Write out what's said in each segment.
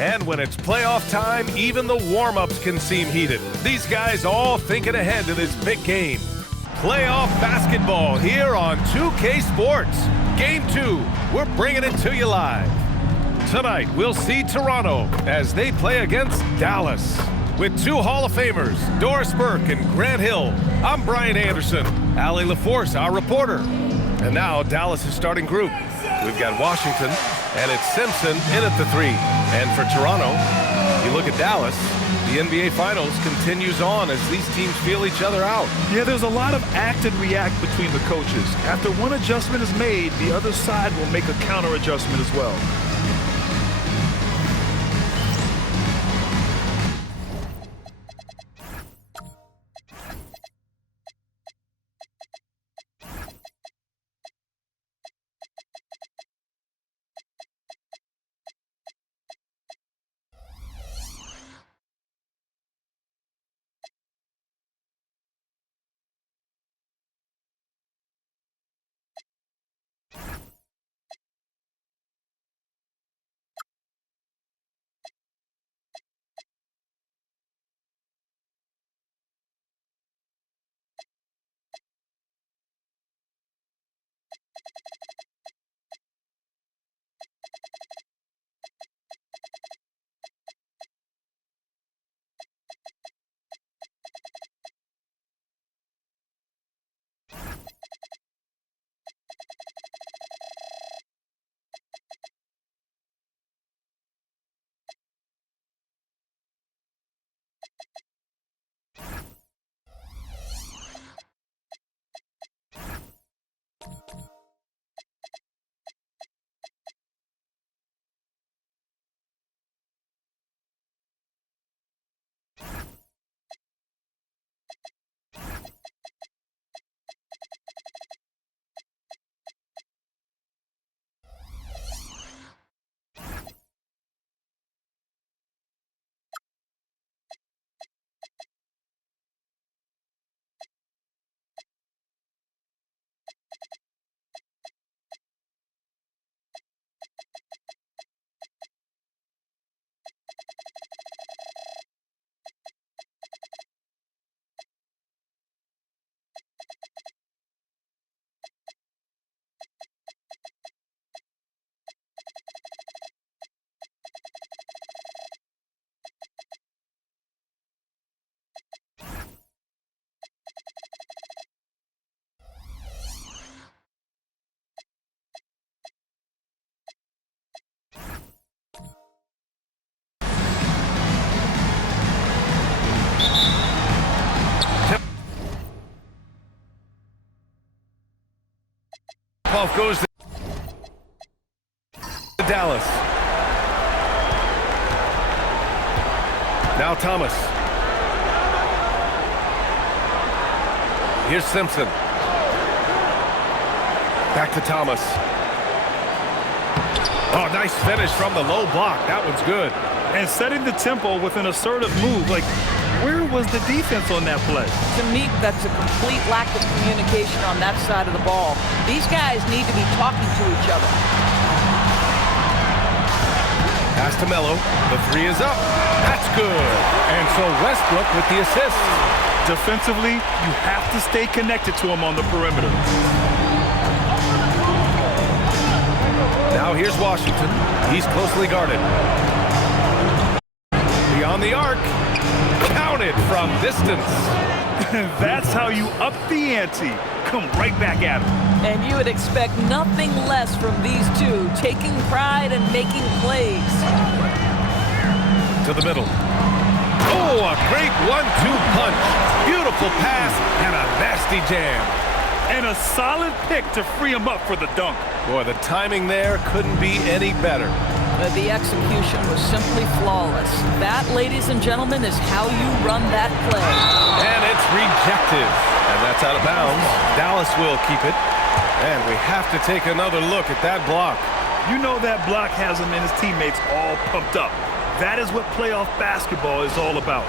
And when it's playoff time, even the warm-ups can seem heated. These guys all thinking ahead to this big game. Playoff basketball here on 2K Sports. Game 2, we're bringing it to you live. Tonight, we'll see Toronto as they play against Dallas. With two Hall of Famers, Doris Burke and Grant Hill, I'm Brian Anderson, Allie LaForce, our reporter. And now, Dallas' starting group. We've got Washington, and it's Simpson in at the 3. And for Toronto, you look at Dallas, the NBA Finals continues on as these teams feel each other out. Yeah, there's a lot of act and react between the coaches. After one adjustment is made, the other side will make a counter adjustment as well. Off goes to Dallas. Now Thomas. Here's Simpson. Back to Thomas. Oh, nice finish from the low block. That one's good. And setting the tempo with an assertive move. Like, where was the defense on that play? To me, that's a complete lack of communication on that side of the ball. These guys need to be talking to each other. Pass to Melo. The 3 is up. That's good. And so Westbrook with the assist. Defensively, you have to stay connected to him on the perimeter. Now here's Washington. He's closely guarded. Beyond the arc. Counted from distance. That's how you up the ante. Come right back at him. And you would expect nothing less from these two, taking pride and making plays. To the middle. Oh, a great 1-2 punch. Beautiful pass and a nasty jam. And a solid pick to free him up for the dunk. Boy, the timing there couldn't be any better. The execution was simply flawless. That, ladies and gentlemen, is how you run that play. And it's rejected. And that's out of bounds. Dallas will keep it. And we have to take another look at that block. You know that block has him and his teammates all pumped up. That is what playoff basketball is all about.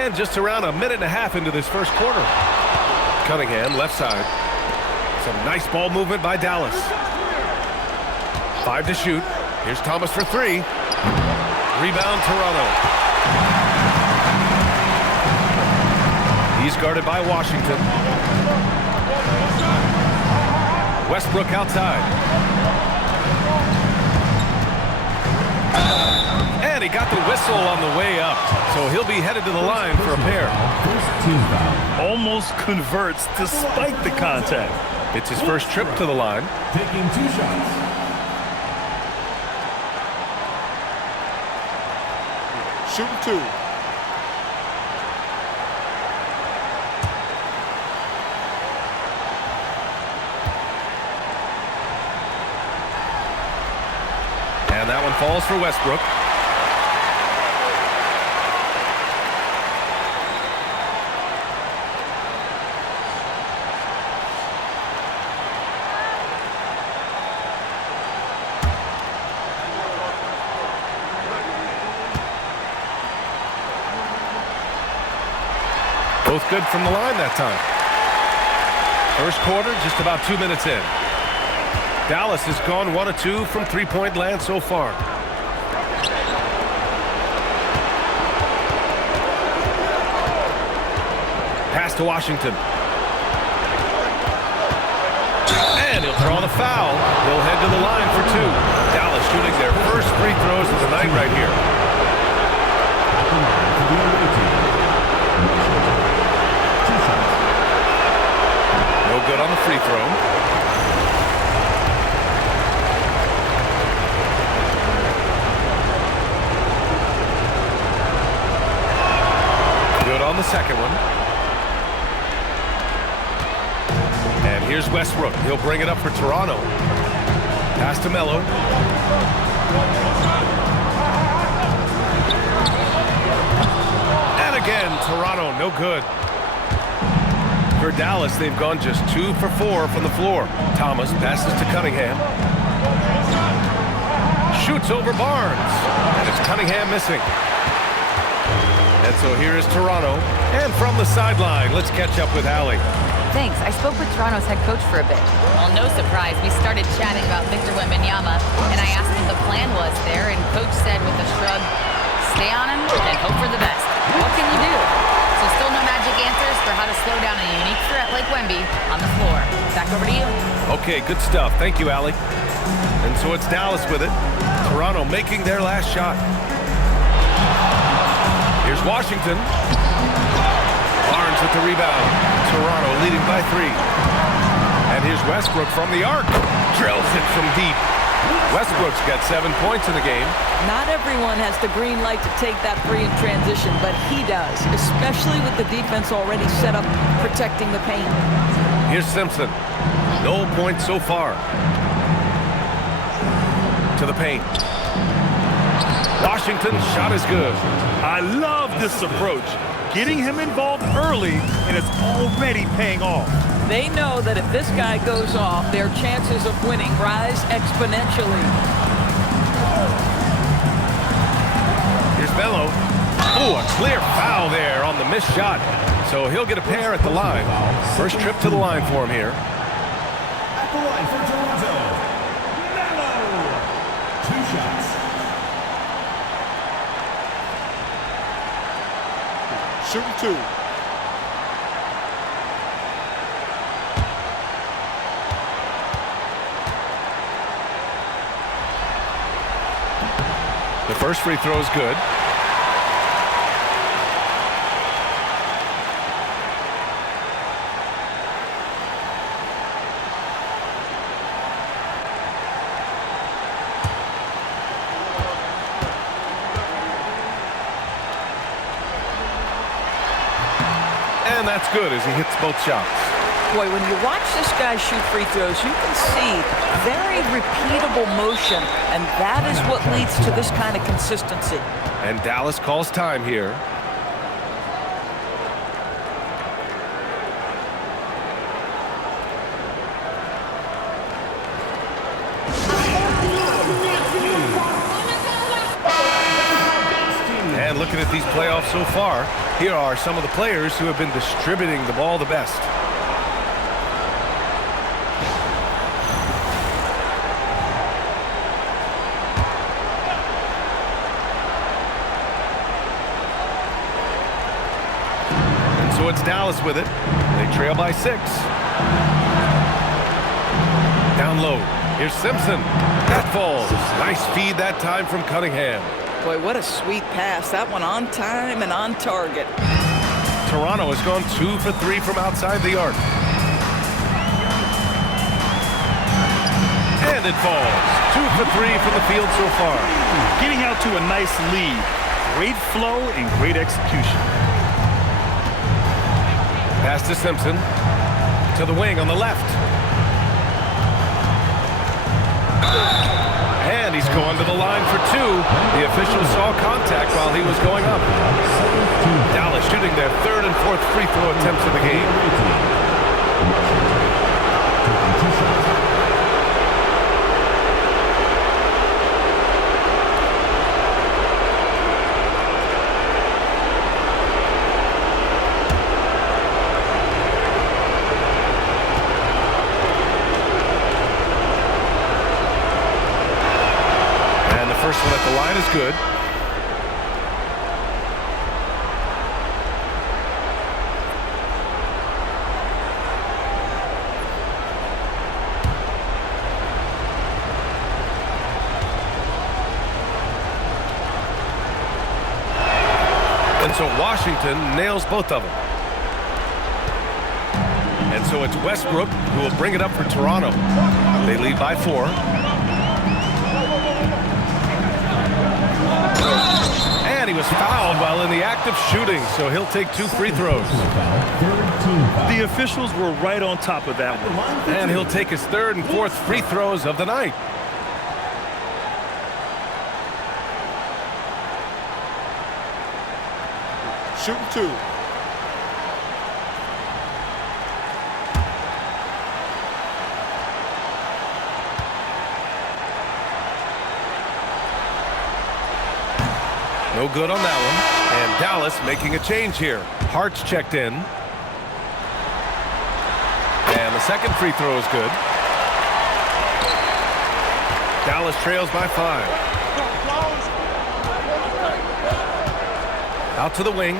And just around a minute and a half into this first quarter. Cunningham, left side. Some nice ball movement by Dallas. 5 to shoot. Here's Thomas for 3. Rebound, Toronto. He's guarded by Washington. Westbrook outside. And he got the whistle on the way up. So he'll be headed to the line for a pair. Almost converts despite the contact. It's his first trip to the line. Taking 2 shots. Shooting 2. And that one falls for Westbrook. Both good from the line that time. First quarter, just about 2 minutes in. Dallas has gone 1 of 2 from three-point land so far. Pass to Washington. And he'll draw the foul. He'll head to the line for 2. Dallas shooting their first free throws of the night right here. No good on the free throw. Good on the second one. And here's Westbrook. He'll bring it up for Toronto. Pass to Melo. And again, Toronto, no good. For Dallas, they've gone just 2 for 4 from the floor. Thomas passes to Cunningham. Shoots over Barnes. And it's Cunningham missing. And so here is Toronto. And from the sideline, let's catch up with Allie. Thanks. I spoke with Toronto's head coach for a bit. Well, no surprise. We started chatting about Victor Wembanyama, and I asked what the plan was there, and Coach said with a shrug, stay on him and hope for the best. What can you do? So still no magic answers for how to slow down a unique threat like Wemby on the floor. Back over to you. Okay, good stuff. Thank you, Allie. And so it's Dallas with it. Toronto making their last shot. Here's Washington. Barnes with the rebound. Toronto leading by 3. And here's Westbrook from the arc. Drills it from deep. Westbrook's got 7 points in the game. Not everyone has the green light to take that 3 in transition, but he does, especially with the defense already set up protecting the paint. Here's Simpson. No points so far. To the paint. Washington's shot is good. I love this approach. Getting him involved early, and it's already paying off. They know that if this guy goes off, their chances of winning rise exponentially. Here's Melo. Oh, a clear foul there on the missed shot. So he'll get a pair at the line. First trip to the line for him here. At the line for Toronto, Melo. 2 shots. Shooting 2. The first free throw is good. And that's good as he hits both shots. Boy, when you watch this guy shoot free throws, you can see very repeatable motion, and that is what leads to this kind of consistency. And Dallas calls time here. And looking at these playoffs so far. Here are some of the players who have been distributing the ball the best. And so it's Dallas with it. They trail by 6. Down low. Here's Simpson. That falls. Nice feed that time from Cunningham. Boy, what a sweet pass. That one on time and on target. Toronto has gone 2 for 3 from outside the arc. And it falls. 2 for 3 from the field so far. Getting out to a nice lead. Great flow and great execution. Pass to Simpson. To the wing on the left. And he's going to the line for 2. The official saw contact while he was going up. Dallas shooting their 3rd and 4th free throw attempts of the game. First one at the line is good. And so Washington nails both of them. And so it's Westbrook who will bring it up for Toronto. They lead by 4. And he was fouled while in the act of shooting, so he'll take 2 free throws. The officials were right on top of that one. And he'll take his 3rd and 4th free throws of the night. Shooting 2. No good on that one. And Dallas making a change here. Hart's checked in. And the second free throw is good. Dallas trails by 5. Out to the wing.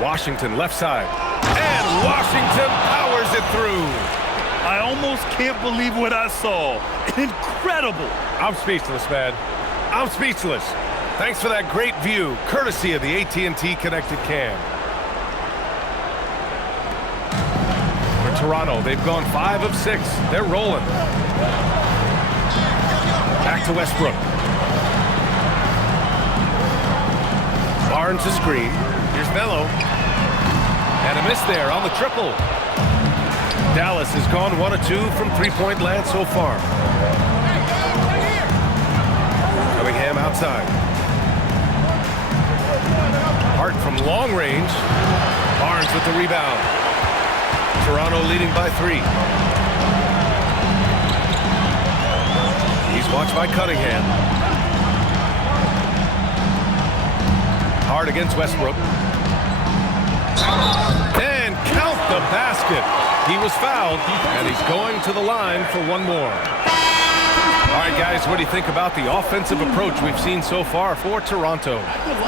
Washington left side. And Washington powers it through. I almost can't believe what I saw. Incredible. I'm speechless, man. I'm speechless. Thanks for that great view, courtesy of the AT&T Connected Cam. For Toronto, they've gone 5 of 6. They're rolling. Back to Westbrook. Barnes to screen. Here's Melo. And a miss there on the triple. Dallas has gone 1 of 2 from three-point land so far. Cunningham outside. Hart from long range. Barnes with the rebound. Toronto leading by 3. He's watched by Cunningham. Hart against Westbrook. And count the basket. He was fouled, and he's going to the line for 1 more. All right, guys, what do you think about the offensive approach we've seen so far for Toronto?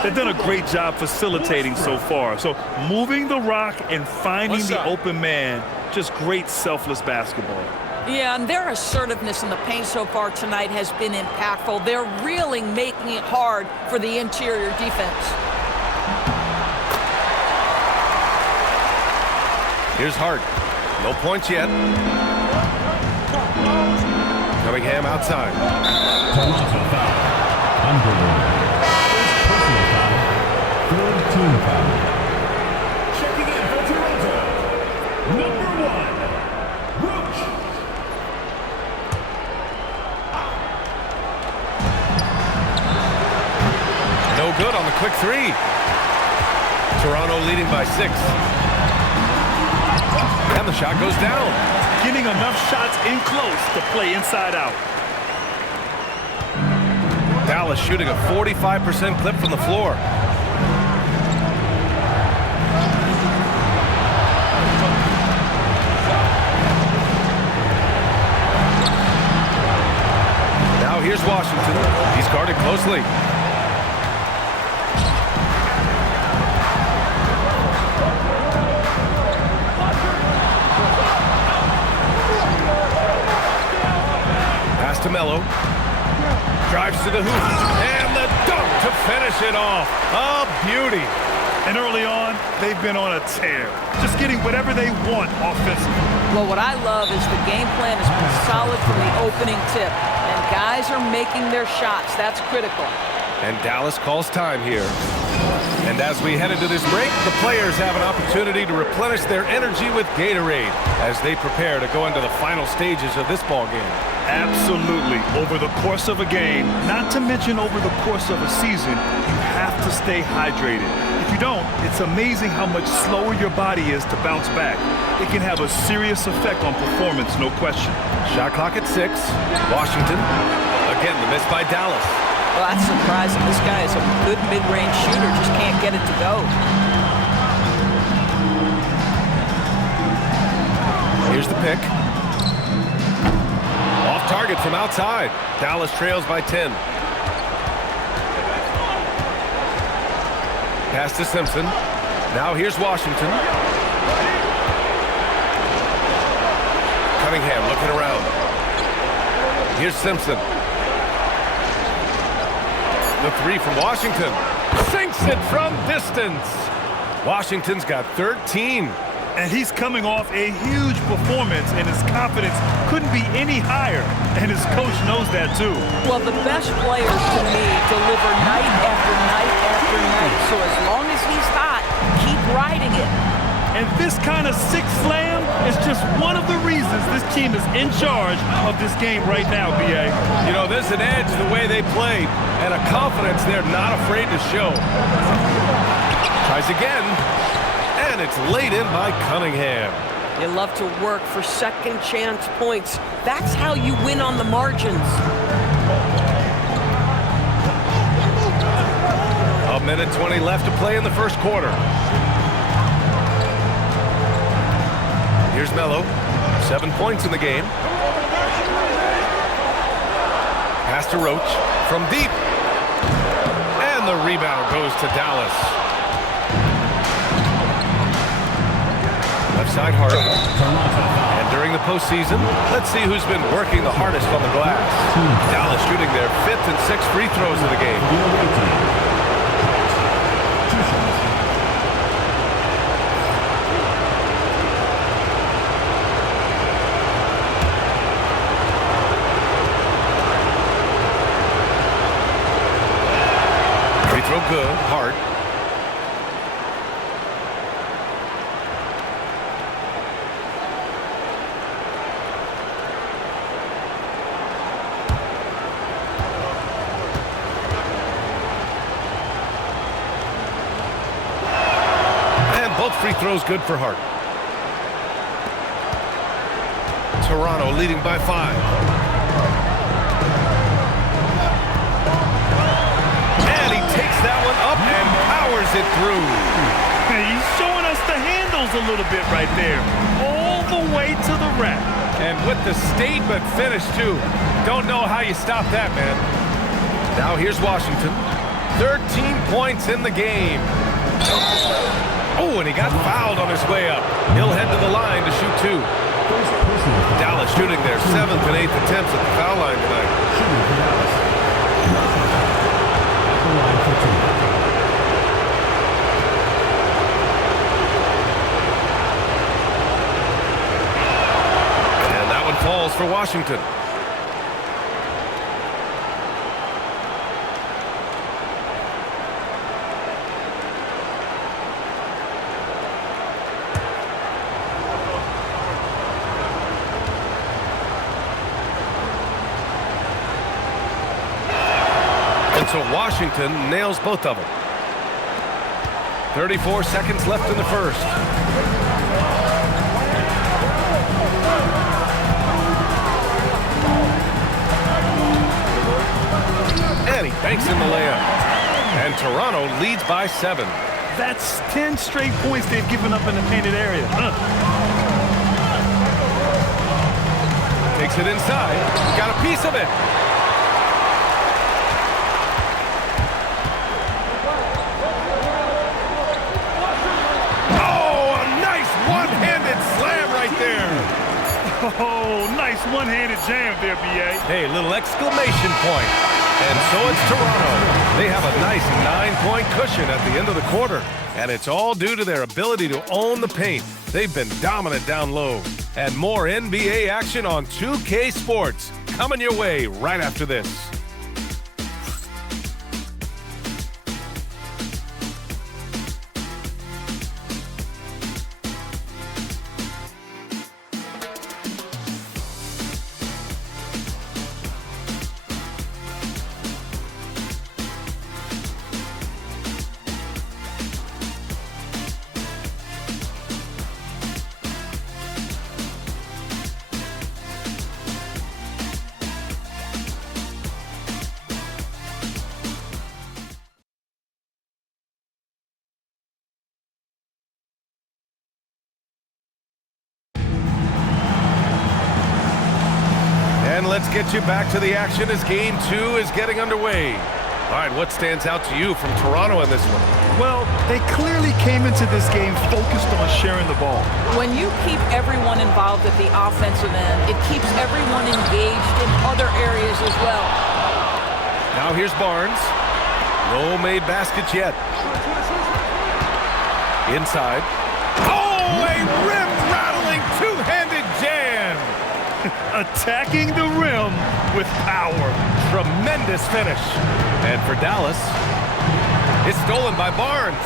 They've done a great job facilitating so far. So moving the rock and finding the open man, just great selfless basketball. Yeah, and their assertiveness in the paint so far tonight has been impactful. They're really making it hard for the interior defense. Here's Hart. No points yet. Cunningham outside. Toronto foul. Underwood. Personal foul. 3rd team foul. Checking in for Toronto. Number 1, Roach. No good on the quick 3. Toronto leading by 6. And the shot goes down. Getting enough shots in close to play inside out. Dallas Dallas shooting a 45% clip from the floor. Now here's Washington. He's guarded closely. To Melo, drives to the hoop, and the dunk to finish it off. A beauty. And early on, they've been on a tear, just getting whatever they want offensively. Well, what I love is the game plan has been solid from the opening tip, and guys are making their shots. That's critical. And Dallas calls time here. And as we head into this break, the players have an opportunity to replenish their energy with Gatorade as they prepare to go into the final stages of this ball game. Absolutely. Over the course of a game, not to mention over the course of a season, you have to stay hydrated. If you don't, it's amazing how much slower your body is to bounce back. It can have a serious effect on performance, no question. Shot clock at 6. Washington. Again, the miss by Dallas. Well, that's surprising. This guy is a good mid-range shooter, just can't get it to go. Here's the pick. Off target from outside. Dallas trails by 10. Pass to Simpson. Now here's Washington. Cunningham looking around. Here's Simpson. The three from Washington. Sinks it from distance. Washington's got 13. And he's coming off a huge performance, and his confidence couldn't be any higher. And his coach knows that, too. Well, the best players, to me, deliver night after night after night. So as long as he's hot, keep riding it. And this kind of sixth slam is just one of the reasons this team is in charge of this game right now, B.A. You know, there's an edge the way they played and a confidence they're not afraid to show. Tries again, and it's laid in by Cunningham. You love to work for second chance points. That's how you win on the margins. A minute 20 left to play in the first quarter. Here's Melo, 7 points in the game. Pass to Roach from deep. And the rebound goes to Dallas. Left side Hart. And during the postseason, let's see who's been working the hardest on the glass. Dallas shooting their 5th and 6th free throws of the game. Good, Hart. And both free throws good for Hart. Toronto leading by 5. That one up and powers it through. He's showing us the handles a little bit right there. All the way to the rack. And with the statement finish, too. Don't know how you stop that, man. Now here's Washington. 13 points in the game. Oh, and he got fouled on his way up. He'll head to the line to shoot 2. Dallas shooting their 7th and 8th attempts at the foul line tonight. And that one falls for Washington. So Washington nails both of them. 34 seconds left in the first. And he banks in the layup. And Toronto leads by 7. That's 10 straight points they've given up in the painted area. Takes it inside. Got a piece of it. Oh, a nice one-handed slam right there. Oh, nice one-handed jam there, B.A. Hey, little exclamation point. And so it's Toronto. They have a nice 9-point cushion at the end of the quarter. And it's all due to their ability to own the paint. They've been dominant down low. And more NBA action on 2K Sports coming your way right after this. And let's get you back to the action as Game 2 is getting underway. All right, what stands out to you from Toronto in this one? Well, they clearly came into this game focused on sharing the ball. When you keep everyone involved at the offensive end, it keeps everyone engaged in other areas as well. Now here's Barnes. No made baskets yet. Inside. Oh, a rim-rattling two-handed jam! Attacking the rim with power. Tremendous finish. And for Dallas, it's stolen by Barnes.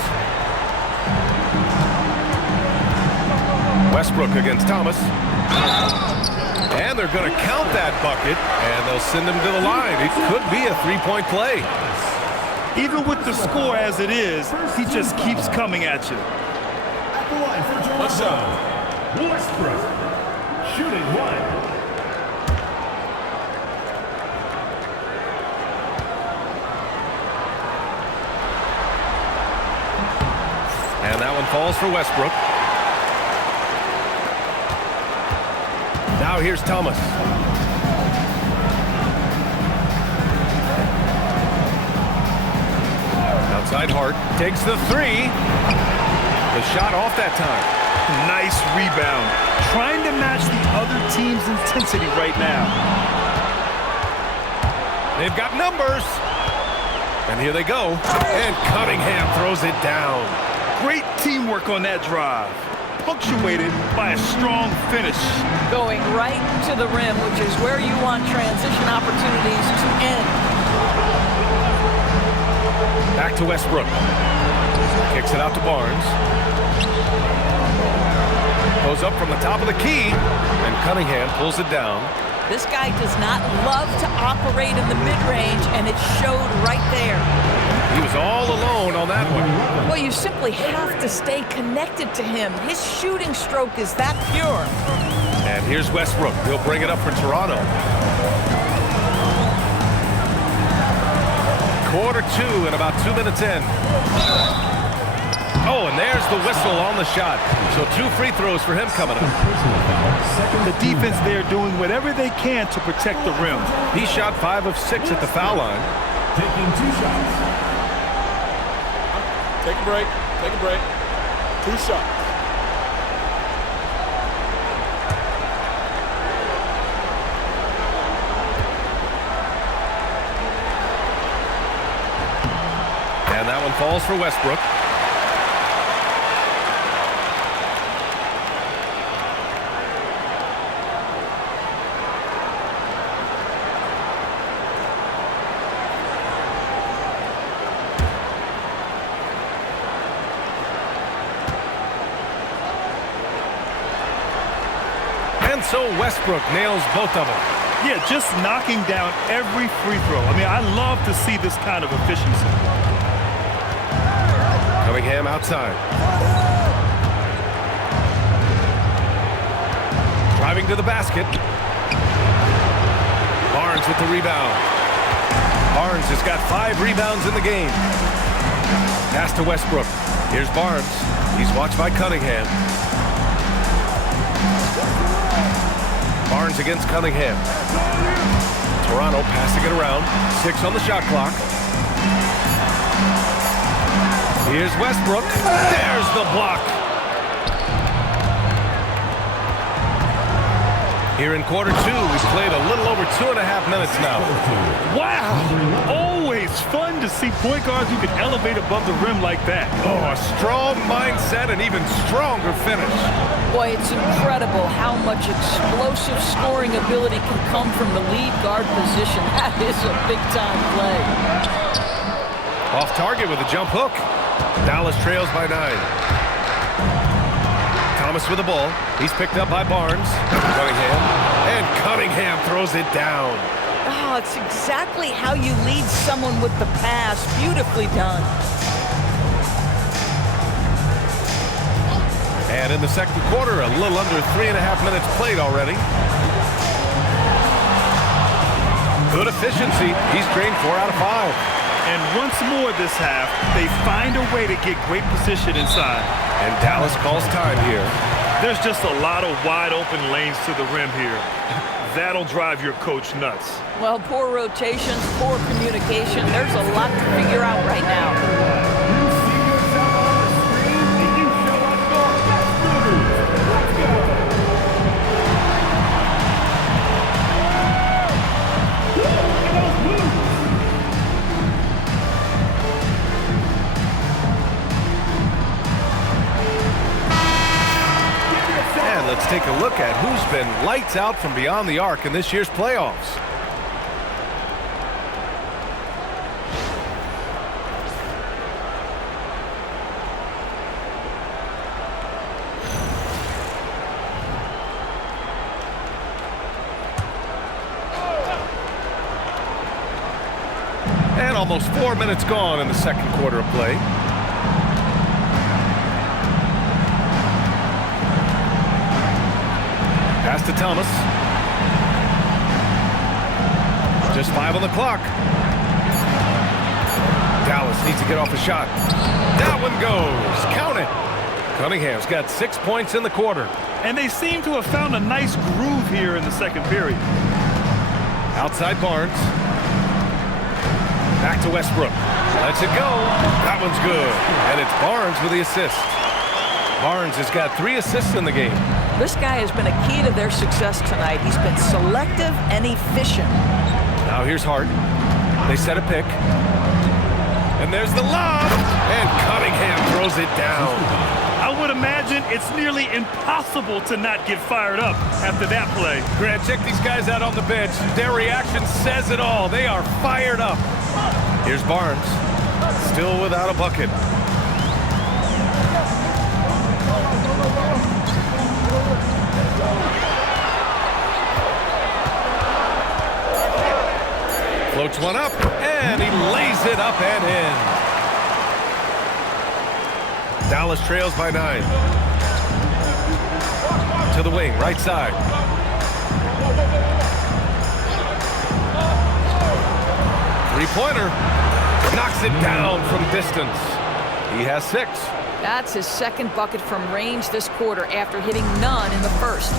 Westbrook against Thomas. And they're going to count that bucket, and they'll send him to the line. It could be a three-point play. Even with the score as it is, he just keeps coming at you. At the line for Toronto, Westbrook, shooting one. And that one falls for Westbrook. Now here's Thomas. Outside Hart takes the three. The shot off that time. Nice rebound. Trying to match the other team's intensity right now. They've got numbers. And here they go. And Cunningham throws it down. Great teamwork on that drive. Punctuated by a strong finish. Going right to the rim, which is where you want transition opportunities to end. Back to Westbrook. Kicks it out to Barnes. Goes up from the top of the key, and Cunningham pulls it down. This guy does not love to operate in the mid-range, and it showed right there. He was all alone on that one. Well, you simply have to stay connected to him. His shooting stroke is that pure. And here's Westbrook. He'll bring it up for Toronto. Quarter 2 and about 2 minutes in. Oh, and there's the whistle on the shot. So 2 free throws for him coming up. The defense there doing whatever they can to protect the rim. He shot 5 of 6 at the foul line. Taking 2 shots. Take a break. Take a break. 2 shots. And that one falls for Westbrook. And so Westbrook nails both of them. Yeah, just knocking down every free throw. I mean, I love to see this kind of efficiency. Cunningham outside. Driving to the basket. Barnes with the rebound. Barnes has got 5 rebounds in the game. Pass to Westbrook. Here's Barnes. He's watched by Cunningham. Barnes against Cunningham. Toronto passing it around. 6 on the shot clock. Here's Westbrook. There's the block. Here in quarter 2, we've played a little over 2.5 minutes now. Wow! Always fun to see point guards who can elevate above the rim like that. Oh, a strong mindset and even stronger finish. Boy, it's incredible how much explosive scoring ability can come from the lead guard position. That is a big-time play. Off target with a jump hook. Dallas trails by 9. Thomas with the ball. He's picked up by Barnes. Cunningham. And Cunningham throws it down. Oh, it's exactly how you lead someone with the pass. Beautifully done. And in the second quarter, a little under 3.5 minutes played already. Good efficiency. He's drained 4 out of 5. And once more this half, they find a way to get great position inside. And Dallas calls time here. There's just a lot of wide open lanes to the rim here. That'll drive your coach nuts. Well, poor rotations, poor communication. There's a lot to figure out right now. Let's take a look at who's been lights out from beyond the arc in this year's playoffs. And almost 4 minutes gone in the second quarter of play. Pass to Thomas. Just 5 on the clock. Dallas needs to get off a shot. That one goes. Count it. Cunningham's got 6 points in the quarter. And they seem to have found a nice groove here in the second period. Outside Barnes. Back to Westbrook. Lets it go. That one's good. And it's Barnes with the assist. Barnes has got 3 assists in the game. This guy has been a key to their success tonight. He's been selective and efficient. Now here's Hart. They set a pick. And there's the lob. And Cunningham throws it down. I would imagine it's nearly impossible to not get fired up after that play. Grant, check these guys out on the bench. Their reaction says it all. They are fired up. Here's Barnes. Still without a bucket. Floats one up, and he lays it up and in. Dallas trails by 9. To the wing, right side. Three-pointer. Knocks it down from distance. He has 6. That's his second bucket from range this quarter after hitting none in the first.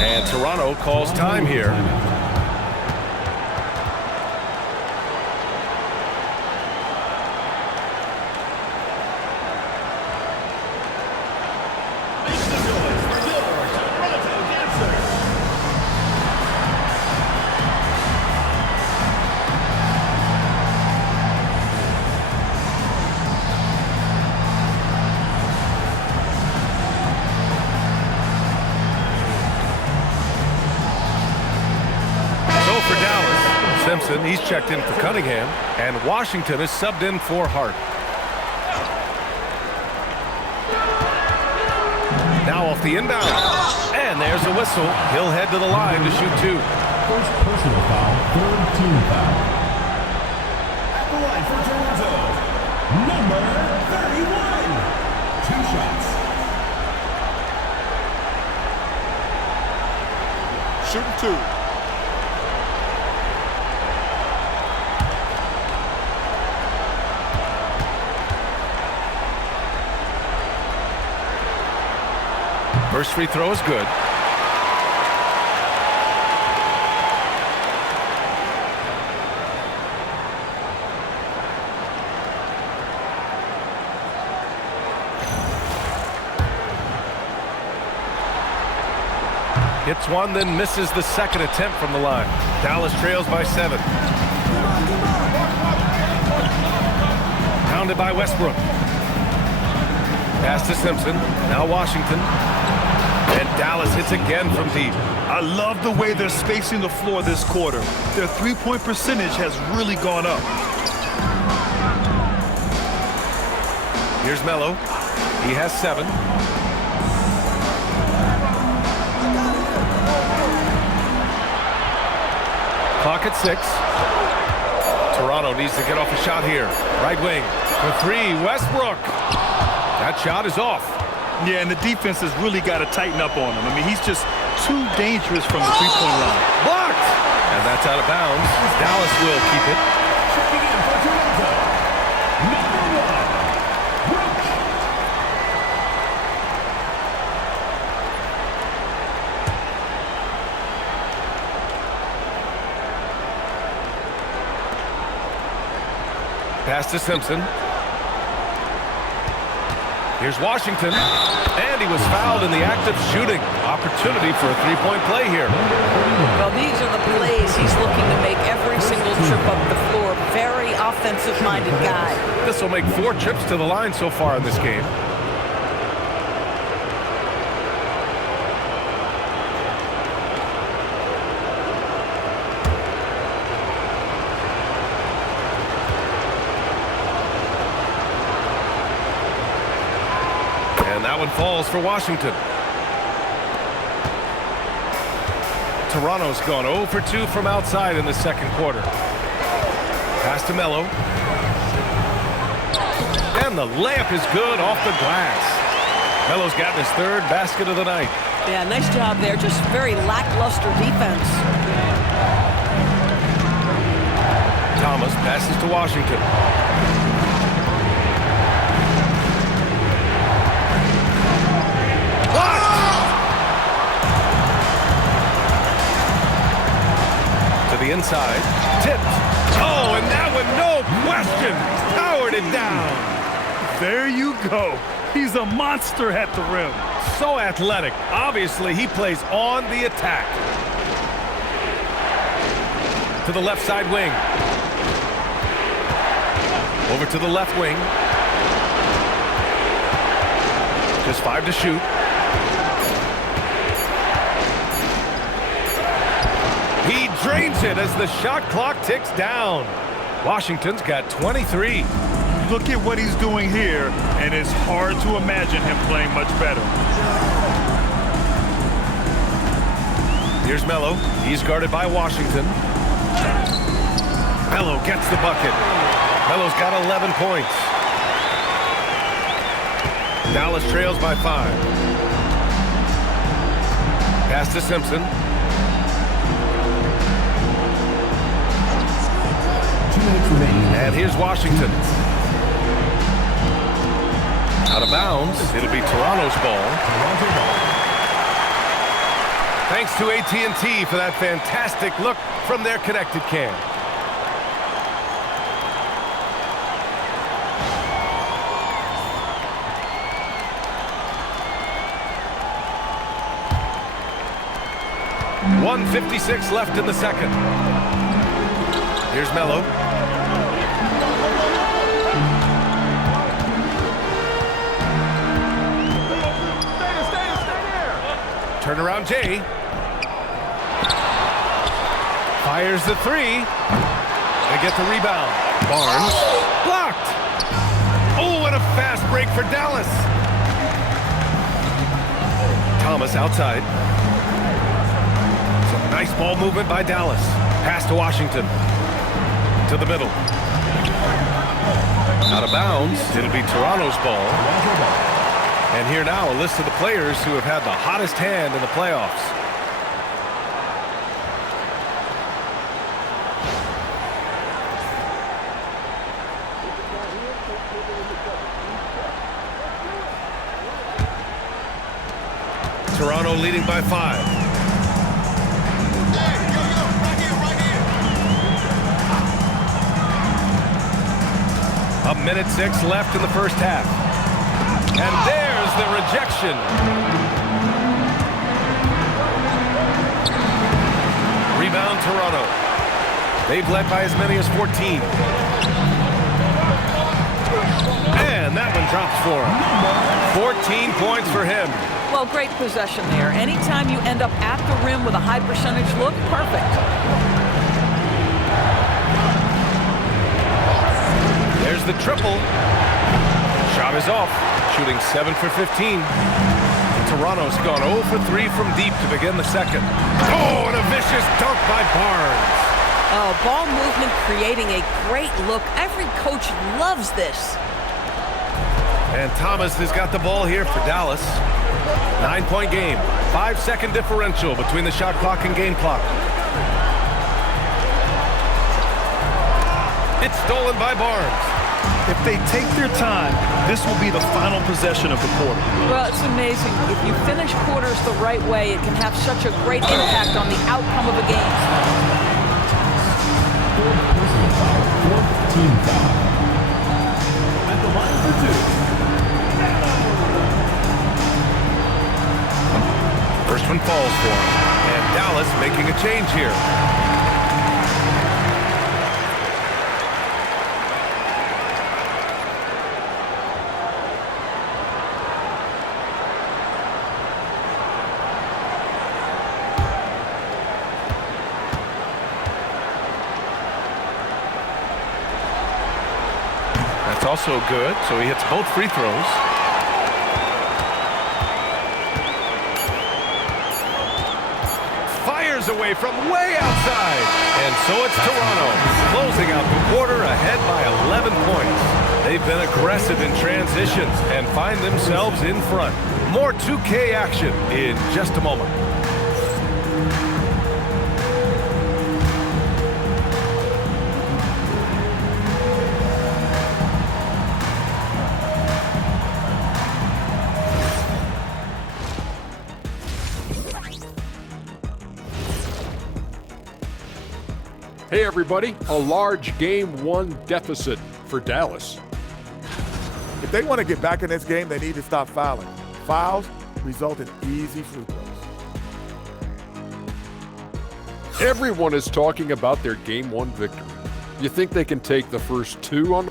And Toronto calls time here. Simpson, he's checked in for Cunningham, and Washington is subbed in for Hart. Now off the inbound, and there's a whistle. He'll head to the line to shoot 2. First personal foul, third team foul. At the line for Toronto, number 31. 2 shots. Shooting 2. First free throw is good. Hits one, then misses the second attempt from the line. Dallas trails by 7. Pounded by Westbrook. Pass to Simpson. Now Washington. And Dallas hits again from deep. I love the way they're spacing the floor this quarter. Their three-point percentage has really gone up. Here's Melo. He has 7. Clock at 6. Toronto needs to get off a shot here. Right wing for 3. Westbrook. That shot is off. Yeah, and the defense has really got to tighten up on him. I mean, he's just too dangerous from the three-point line. Blocked. And that's out of bounds. Dallas will keep it. Checking in for Toronto, number 1, Brook. Pass to Simpson. Here's Washington. And he was fouled in the act of shooting. Opportunity for a three-point play here. Well, these are the plays he's looking to make every single trip up the floor. Very offensive-minded guy. This will make 4 trips to the line so far in this game. That one falls for Washington. Toronto's gone 0 for 2 from outside in the second quarter. Pass to Melo. And the layup is good off the glass. Melo's gotten his 3rd basket of the night. Yeah, nice job there. Just very lackluster defense. Thomas passes to Washington. The inside, tipped. Oh, and that one, no question, powered it down. There you go. He's a monster at the rim. So athletic. Obviously, he plays on the attack. To the left side wing. Over to the left wing. Just 5 to shoot. He drains it as the shot clock ticks down. Washington's got 23. Look at what he's doing here, and it's hard to imagine him playing much better. Here's Melo. He's guarded by Washington. Melo gets the bucket. Melo's got 11 points. Dallas trails by 5. Pass to Simpson. And here's Washington. Out of bounds. It'll be Toronto's ball. Thanks to AT&T for that fantastic look from their connected cam. .156 left in the second. Here's Melo. Turnaround Jay. Fires the 3. They get the rebound. Barnes. Blocked. Oh, what a fast break for Dallas. Thomas outside. Some nice ball movement by Dallas. Pass to Washington. To the middle. Out of bounds. It'll be Toronto's ball. And here now a list of the players who have had the hottest hand in the playoffs. Toronto leading by 5. A minute 6 left in the first half. And there's the rejection. Rebound Toronto. They've led by as many as 14. And that one drops for him. 14 points for him. Well, great possession there. Anytime you end up at the rim with a high percentage look, perfect. There's the triple. Shot is off. Shooting 7 for 15. Toronto's gone 0 for 3 from deep to begin the second. Oh, and a vicious dunk by Barnes. Oh, ball movement creating a great look. Every coach loves this. And Thomas has got the ball here for Dallas. 9-point game. 5-second differential between the shot clock and game clock. It's stolen by Barnes. If they take their time, this will be the final possession of the quarter. Well, it's amazing. If you finish quarters the right way, it can have such a great impact on the outcome of a game. Fourth personal foul, fourth team foul. At the line for 2. First one falls for him. And Dallas making a change here. That's also good, so he hits both free throws. Fires away from way outside. And so it's Toronto, closing out the quarter ahead by 11 points. They've been aggressive in transition and find themselves in front. More 2K action in just a moment. Hey everybody, a large Game 1 deficit for Dallas. If they want to get back in this game, they need to stop fouling. Fouls result in easy free throws. Everyone is talking about their Game 1 victory. You think they can take the first 2 on?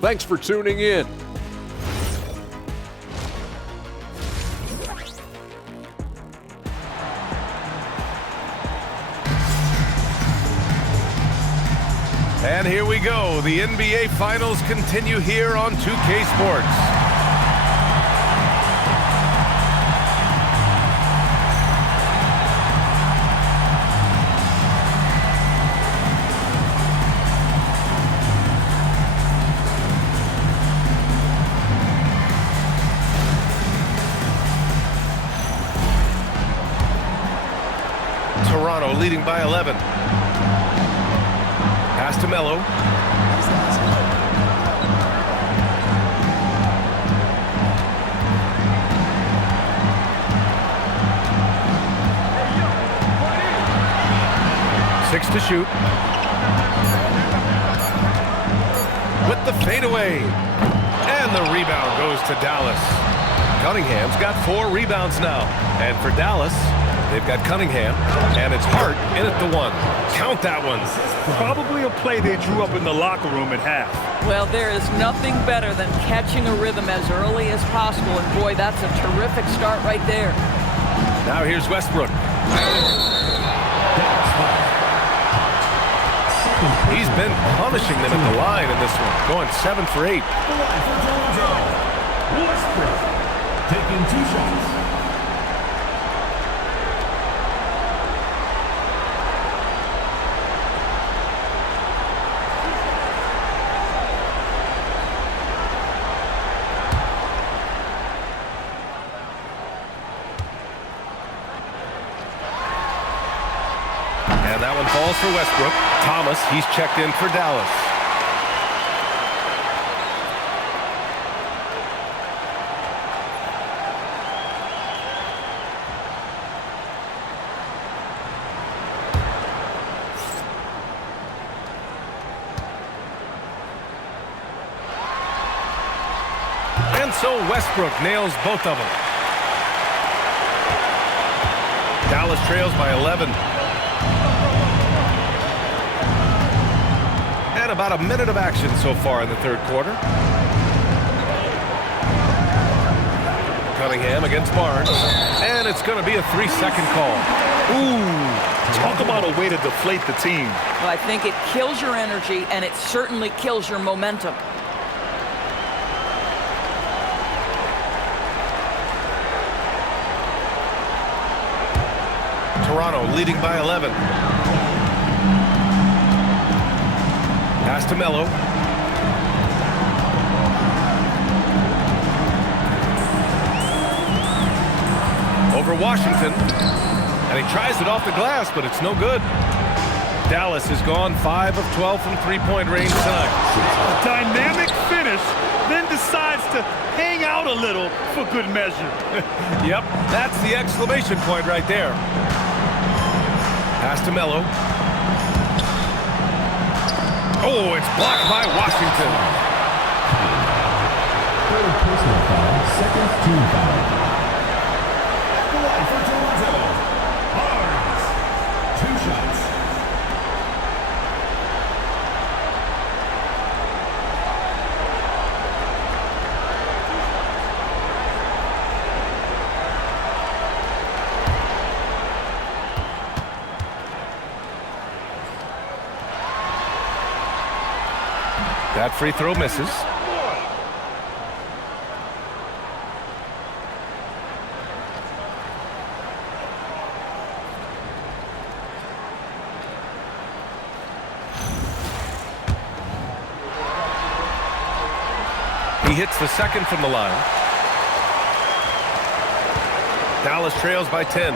Thanks for tuning in. And here we go. The NBA Finals continue here on 2K Sports. Toronto leading by 11. Pass to Melo. Six to shoot. With the fadeaway. And the rebound goes to Dallas. Cunningham's got 4 rebounds now. And for Dallas, they've got Cunningham, and it's Hart in at the 1. Count that one. Probably a play they drew up in the locker room at half. Well, there is nothing better than catching a rhythm as early as possible, and boy, that's a terrific start right there. Now here's Westbrook. He's been punishing them at the line in this one, going 7 for 8. The line for Toronto. Westbrook taking 2 shots. And that one falls for Westbrook. Thomas, he's checked in for Dallas. so Westbrook nails both of them. Dallas trails by 11. And about a minute of action so far in the third quarter. Cunningham against Barnes. And it's going to be a 3-second call. Ooh, talk about a way to deflate the team. Well, I think it kills your energy, and it certainly kills your momentum. Toronto leading by 11. Pass to Melo. Over Washington. And he tries it off the glass, but it's no good. Dallas has gone 5 of 12 from three-point range tonight. A dynamic finish, then decides to hang out a little for good measure. Yep, that's the exclamation point right there. Pass to Melo. Oh, it's blocked by Washington. Third personal foul, second team foul. At the line for Toronto, Barnes. 2 shots. That free throw misses. He hits the second from the line. Dallas trails by 10.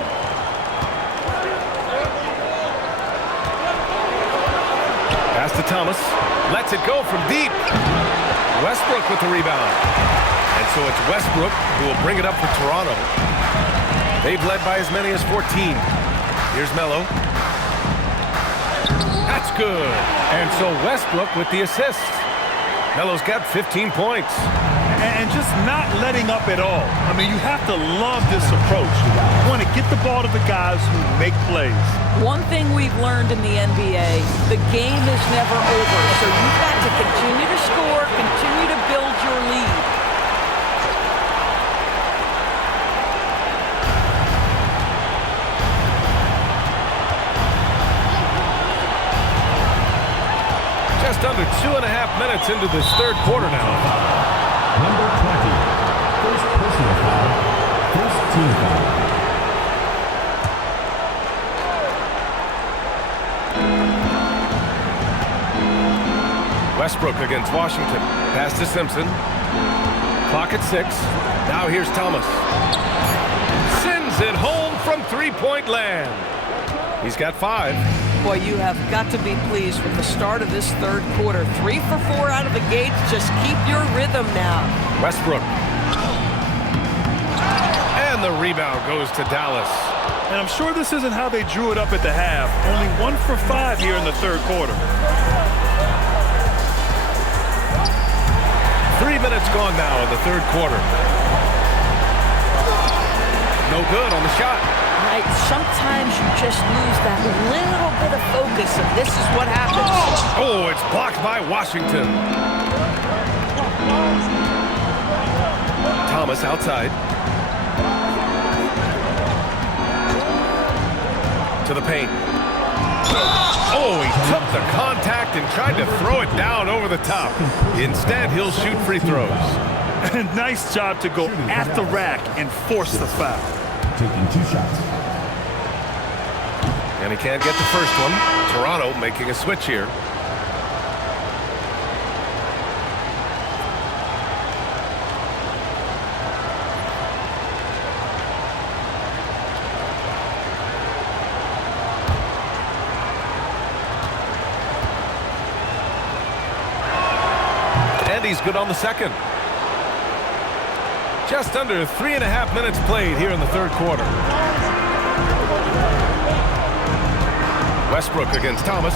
Pass to Thomas. Lets it go from deep. Westbrook with the rebound. And so it's Westbrook who will bring it up for Toronto. They've led by as many as 14. Here's Melo. That's good. And so Westbrook with the assist. Melo's got 15 points. And just not letting up at all. I mean, you have to love this approach. You want to get the ball to the guys who make plays. One thing we've learned in the NBA, the game is never over. So you've got to continue to score, continue to build your lead. Just under 2.5 minutes into this third quarter now. Number 20. First personal foul, first team foul. Westbrook against Washington. Pass to Simpson. Clock at 6. Now here's Thomas. Sends it home from three-point land. He's got 5. Boy, you have got to be pleased with the start of this third quarter. 3 for 4 out of the gate. Just keep your rhythm now. Westbrook. And the rebound goes to Dallas. And I'm sure this isn't how they drew it up at the half. Only 1 for 5 here in the third quarter. 3 minutes gone now in the third quarter. No good on the shot. Right, sometimes you just lose that little bit of focus, and this is what happens. Oh, it's blocked by Washington. Thomas outside. To the paint. Oh, he took the contact and tried to throw it down over the top. Instead, he'll shoot free throws. Nice job to go at the rack and force the foul. Taking 2 shots. And he can't get the first one. Toronto making a switch here. And he's good on the second. Just under 3.5 minutes played here in the third quarter. Westbrook against Thomas.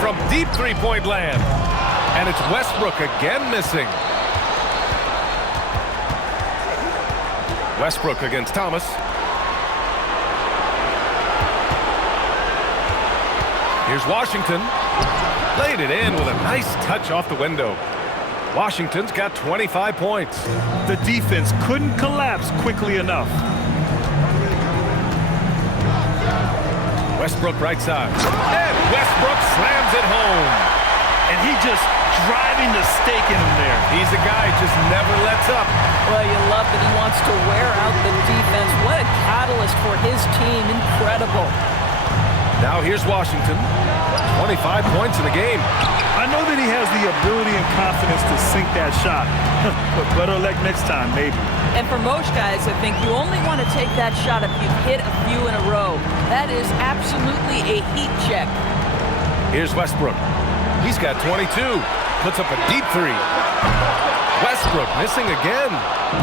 From deep three-point land. And it's Westbrook again missing. Westbrook against Thomas. Here's Washington. Laid it in with a nice touch off the window. Washington's got 25 points. The defense couldn't collapse quickly enough. Westbrook right side. And Westbrook slams it home. And he just driving the stake in him there. He's a guy who just never lets up. Well, you love that he wants to wear out the defense. What a catalyst for his team. Incredible. Now here's Washington. 25 points in the game. I know that he has the ability and confidence to sink that shot. But better luck next time, maybe. And for most guys, I think you only want to take that shot if you've hit a few in a row. That is absolutely a heat check. Here's Westbrook. He's got 22. Puts up a deep three. Westbrook missing again.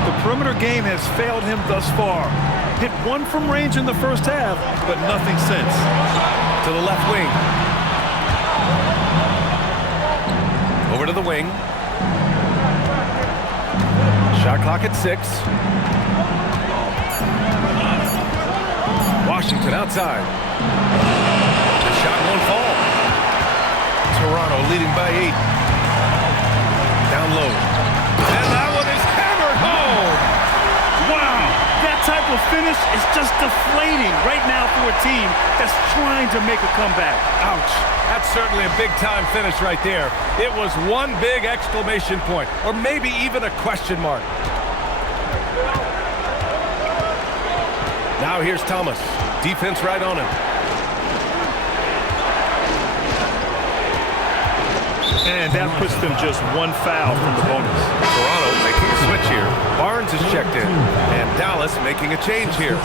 The perimeter game has failed him thus far. Hit one from range in the first half, but nothing since. To the left wing. Over to the wing. Shot clock at 6. Washington outside. The shot won't fall. Toronto leading by 8. Down low. And that one is hammered home. Wow, that type of finish is just deflating right now for a team that's trying to make a comeback. Ouch. That's certainly a big-time finish right there. It was one big exclamation point, or maybe even a question mark. Now here's Thomas. Defense right on him. And that puts them just one foul from the bonus. Toronto making a switch here. Barnes is checked in. And Dallas making a change here.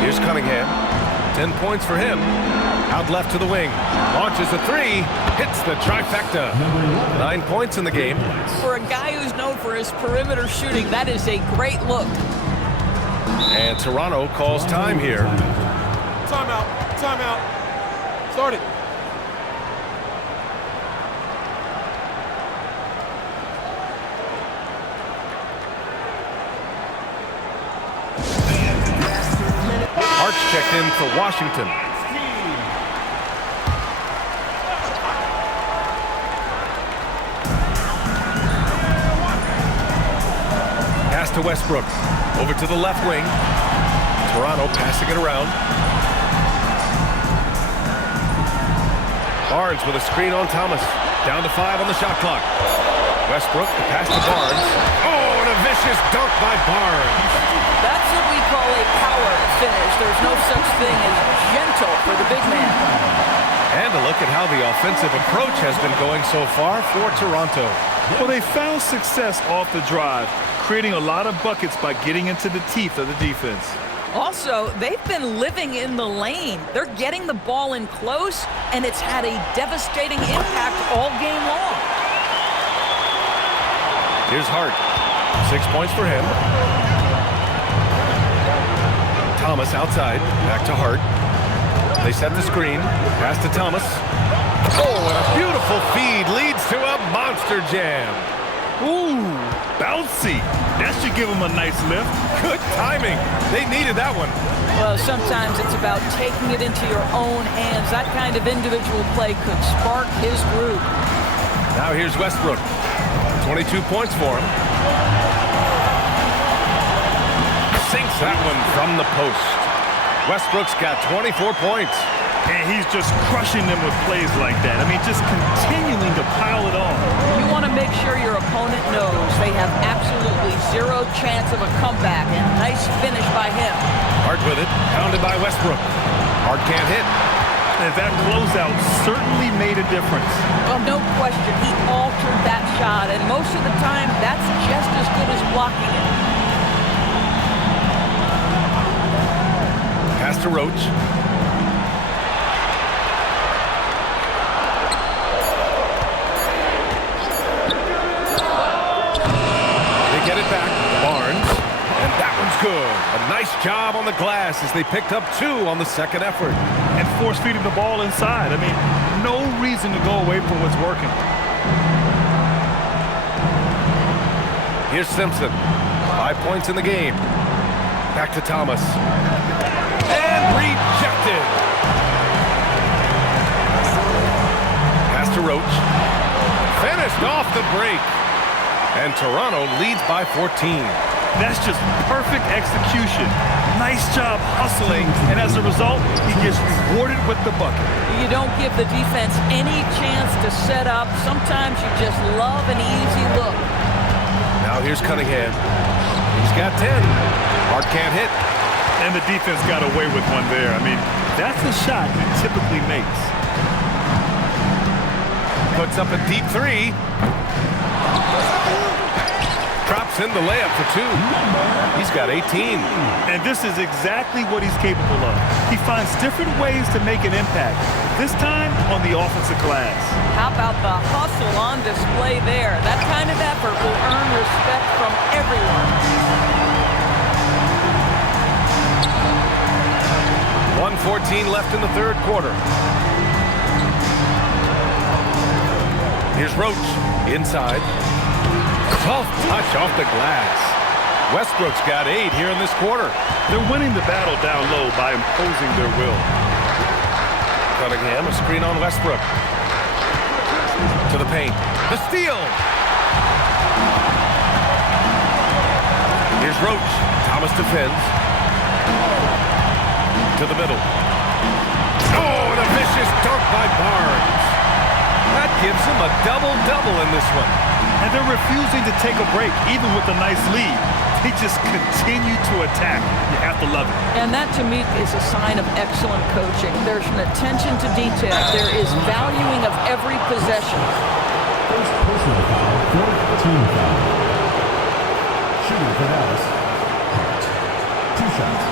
Here's Cunningham. 10 points for him. Out left to the wing. Launches a 3. Hits the trifecta. 9 points in the game. For a guy who's known for his perimeter shooting, that is a great look. And Toronto calls time here. Timeout. Timeout. Start it. Arch checked in for Washington. Pass to Westbrook. Over to the left wing. Toronto passing it around. Barnes with a screen on Thomas. Down to 5 on the shot clock. Westbrook to pass to Barnes. Oh, and a vicious dunk by Barnes. That's what we call a power finish. There's no such thing as gentle for the big man. And a look at how the offensive approach has been going so far for Toronto. Well, they found success off the drive, creating a lot of buckets by getting into the teeth of the defense. Also, they've been living in the lane. They're getting the ball in close, and it's had a devastating impact all game long. Here's Hart. 6 points for him. Thomas outside. Back to Hart. They set the screen. Pass to Thomas. Oh, and a beautiful feed leads to a monster jam. Ooh, bouncy. That should give them a nice lift. Good timing. They needed that one. Well, sometimes it's about taking it into your own hands. That kind of individual play could spark his groove. Now here's Westbrook. 22 points for him. Sinks that one from the post. Westbrook's got 24 points. And he's just crushing them with plays like that. I mean, just continuing to pile it on. You want to make sure your opponent knows they have absolutely zero chance of a comeback. And nice finish by him. Hart with it. Pounded by Westbrook. Hart can't hit. And that closeout certainly made a difference. Well, no question. He altered that shot. And most of the time, that's just as good as blocking it. Pass to Roach. Get it back. Barnes. And that one's good. A nice job on the glass as they picked up 2 on the second effort. And force-feeding the ball inside. I mean, no reason to go away from what's working. Here's Simpson. 5 points in the game. Back to Thomas. And rejected. Pass to Roach. Finished off the break. And Toronto leads by 14. That's just perfect execution. Nice job hustling, and as a result, he gets rewarded with the bucket. You don't give the defense any chance to set up. Sometimes you just love an easy look. Now here's Cunningham. He's got 10. Hart can't hit. And the defense got away with one there. I mean, that's a shot he typically makes. Puts up a deep 3. Drops in the layup for 2. He's got 18. And this is exactly what he's capable of. He finds different ways to make an impact, this time on the offensive glass. How about the hustle on display there? That kind of effort will earn respect from everyone. 1:14 left in the third quarter. Here's Roach inside. 12th touch off the glass. Westbrook's got 8 here in this quarter. They're winning the battle down low by imposing their will. Cunningham, a screen on Westbrook. To the paint. The steal. Here's Roach. Thomas defends. To the middle. Oh, and a vicious dunk by Barnes. That gives him a double-double in this one. And they're refusing to take a break, even with a nice lead. They just continue to attack. You have to love it. And that, to me, is a sign of excellent coaching. There's an attention to detail. There is valuing of every possession. First personal foul, fourth team foul. Shooting for Dallas. 2 shots.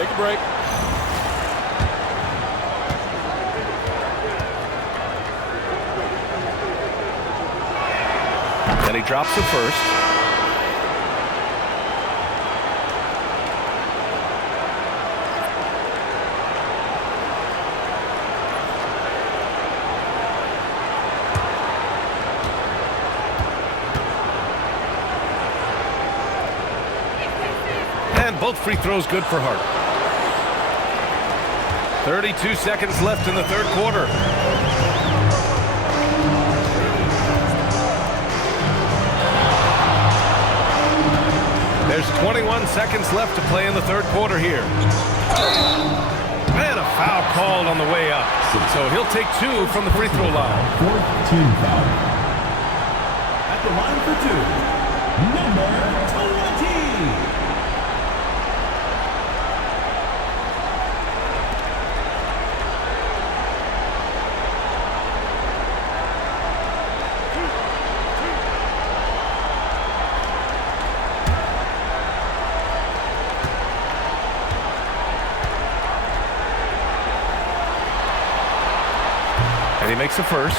Take a break. And he drops the first. And both free throws good for Hart. 32 seconds left in the third quarter. There's 21 seconds left to play in the third quarter here. And a foul called on the way up. So he'll take 2 from the free throw line. Fourth team foul. At the line for 2, number 20. And he makes the first.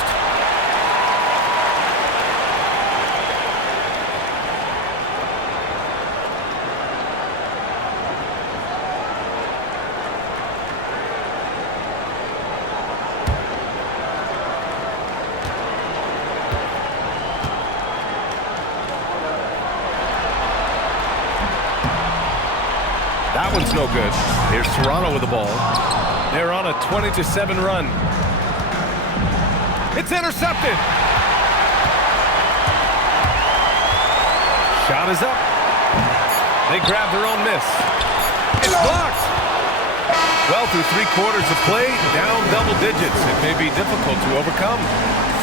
That one's no good. Here's Toronto with the ball. They're on a 20-7 run. It's intercepted. Shot is up. They grab their own miss. It's blocked. Well, through 3 quarters of play, down double digits. It may be difficult to overcome.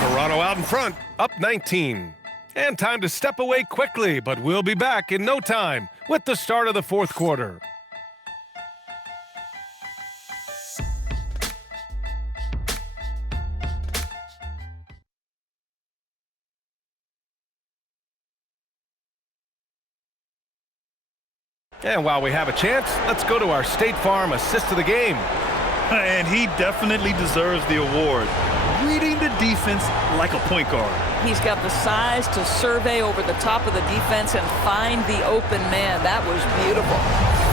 Toronto out in front, up 19. And time to step away quickly, but we'll be back in no time with the start of the fourth quarter. And while we have a chance, let's go to our State Farm assist of the game. And he definitely deserves the award. Reading the defense like a point guard. He's got the size to survey over the top of the defense and find the open man. That was beautiful.